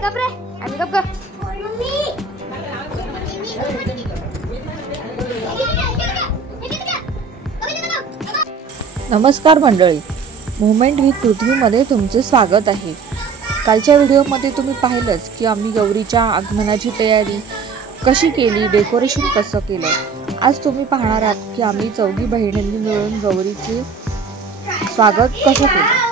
गप रे आम्ही गप गप नमस्कार मंडळी, मुवमेंट विथ पृथ्वीमध्ये तुमचे स्वागत आहे। कालच्या व्हिडिओमध्ये तुम्ही पाहिलंच की आम्ही गौरीच्या आगमनाची तयारी कशी केली, डेकोरेशन कसं केलं। आज तुम्ही पाहणार आहात की आम्ही चौघी बहिणींनी मिळून गौरीचे स्वागत कसं केलं।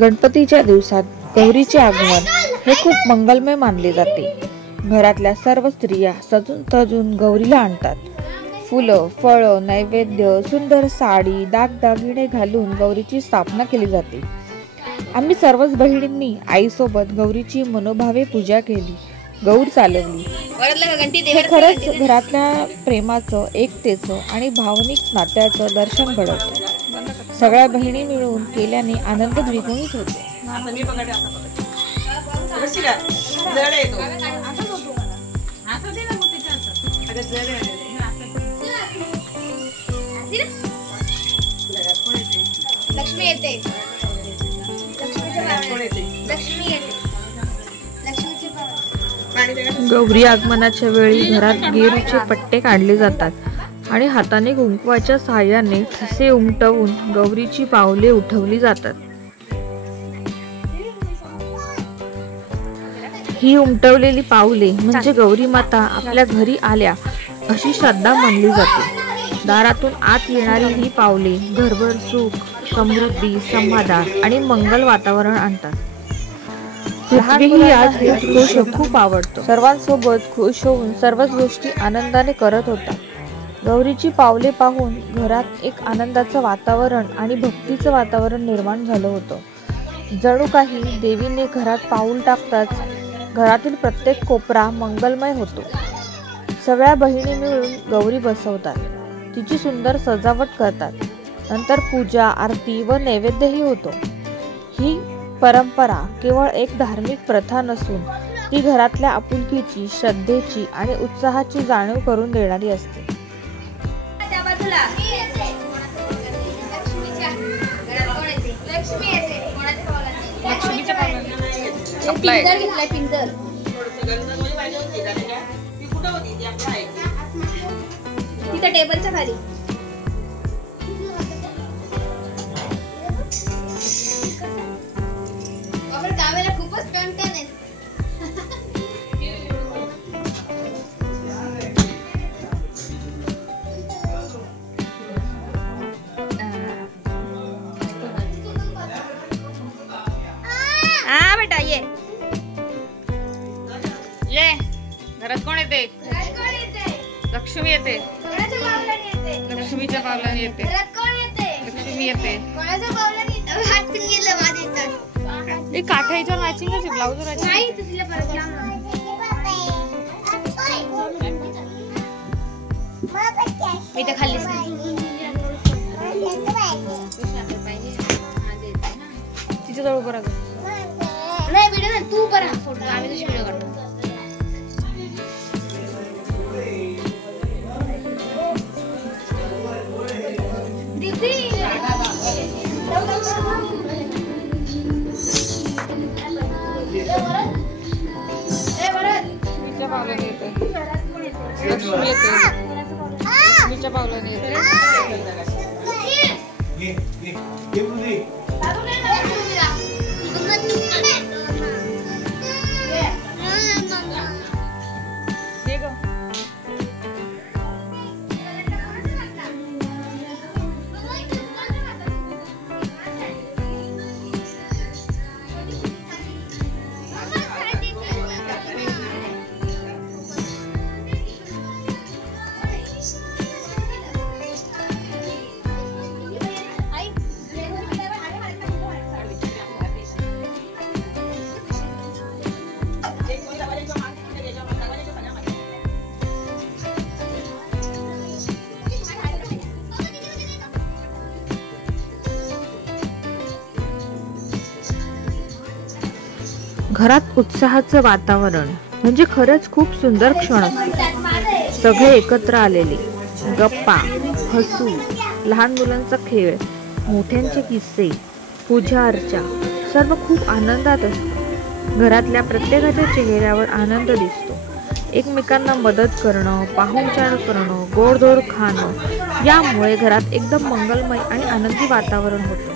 गणपतीच्या दिवसात गौरीचे आगमन हे खूप मंगलमय मानले जाते। घरातल्या सर्व स्त्रिया सजून तजून गौरीला आणतात। फुलं, फळं, नैवेद्य, सुंदर साडी, दागदागिने घालून गौरीची स्थापना केली जाते। आम्ही सर्वच बहिणींनी आईसोबत गौरीची मनोभावे पूजा केली, गौर चालवली। हे खरंच घरातल्या प्रेमाचं, एकतेचं आणि भावनिक नात्याचं दर्शन घडवतं। सगळ्या बहिणी मिळून केल्याने आनंद द्विगुणित होतो। लक्ष्मी येते, गौरी आगमनाच्या वेळी घरात गेरूचे पट्टे काढले जातात आणि हाताने कुंकवाच्या सहाय्याने ठसे उमटवून गौरीची पावले उठवली जातात। ही उमटवलेली पावले म्हणजे गौरी माता आपल्या घरी आल्या अशी श्रद्धा मानली जाते। दारातून आत येणारी ही पावले घरभर सुख, समृद्धी, समाधान आणि मंगल वातावरण आणतात। पृथ्वीही आज खूप आवडतो। सर्वांसोबत खुश होऊन सर्वच गोष्टी आनंदाने करत होता। गौरीची पावले पाहून घरात एक आनंदाचं वातावरण आणि भक्तीचं वातावरण निर्माण झालं होतं। जणू काही देवीने घरात पाऊल टाकताच घरातील प्रत्येक कोपरा मंगलमय होतो। सगळ्या बहिणी मिळून गौरी बसवतात, तिची सुंदर सजावट करतात, नंतर पूजा, आरती व नैवेद्यही होतो। ही परंपरा केवळ एक धार्मिक प्रथा नसून ती घरातल्या आपुलकीची, श्रद्धेची आणि उत्साहाची जाणीव करून देणारी असते। तिथं टेबलच्या खाली खूपच कणकण आहे। बेटा ये घरात कोण येते? लक्ष्मी येते, लक्ष्मीच्या पावलाने येते। लक्ष्मी येते, काठाईच्या मॅचिंग ब्लाउज मी तर खाल्लीच तिच्या जवळ उभं राहतो नाही व्हिडिओ ना तू उभं राहा फोटो आम्ही तशी व्हिडिओ काढतो। लक्ष्मी येते, लक्ष्मीच्या पावलाने येते। घरात उत्साहाचं वातावरण म्हणजे खरंच खूप सुंदर क्षण असतो. सगळे एकत्र आलेले, गप्पा, हसू, लहान मुलांचा खेळ, मोठ्यांचे किस्से, पूजा अर्चा, सर्व खूप आनंदात असतं. घरातल्या प्रत्येकाच्या चेहऱ्यावर आनंद दिसतो. एकमेकांना मदत करणं, पाहुणचार करणं, गोडधोड खाणं, यामुळे घरात एकदम मंगलमय आणि आनंदी वातावरण होतं.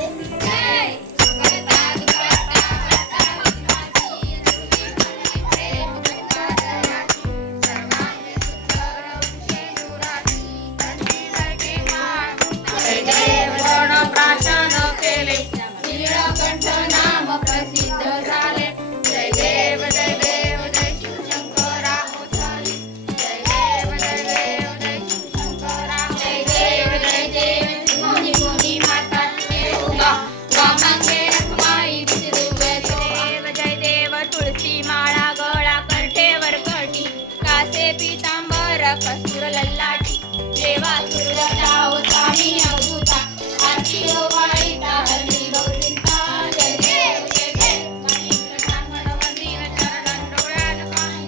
कस्तूर लल्लाटी देवा सुरताव स्वामी अवधूता आरती ओवाळीता हरणी गौरींता जय देव जय देव काही ब्राह्मण वंदीन चरण डोळ्यात पाणी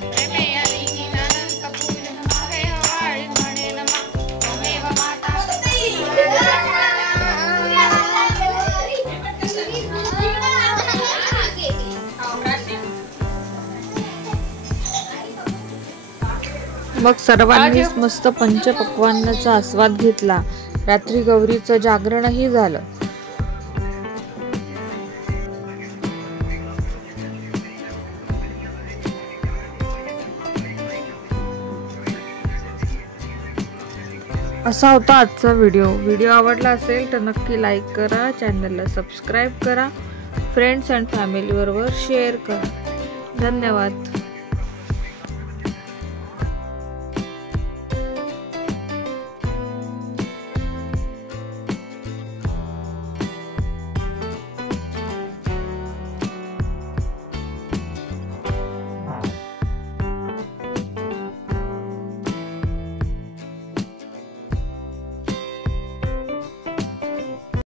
प्रेमे अलिनी अनंत पूजन मागे ओवाळी म्हणे नमा त्वमेव माता मग सर्वांनीच मस्त पंचपक्वान्नाचा आस्वाद घेतला. रात्री गौरीचं जागरणही झालं. असा होता आजचा व्हिडिओ आवडला असेल तर नक्की लाईक करा, चॅनलला सबस्क्राईब करा, फ्रेंड्स अँड फॅमिली बरोबर शेअर करा. धन्यवाद.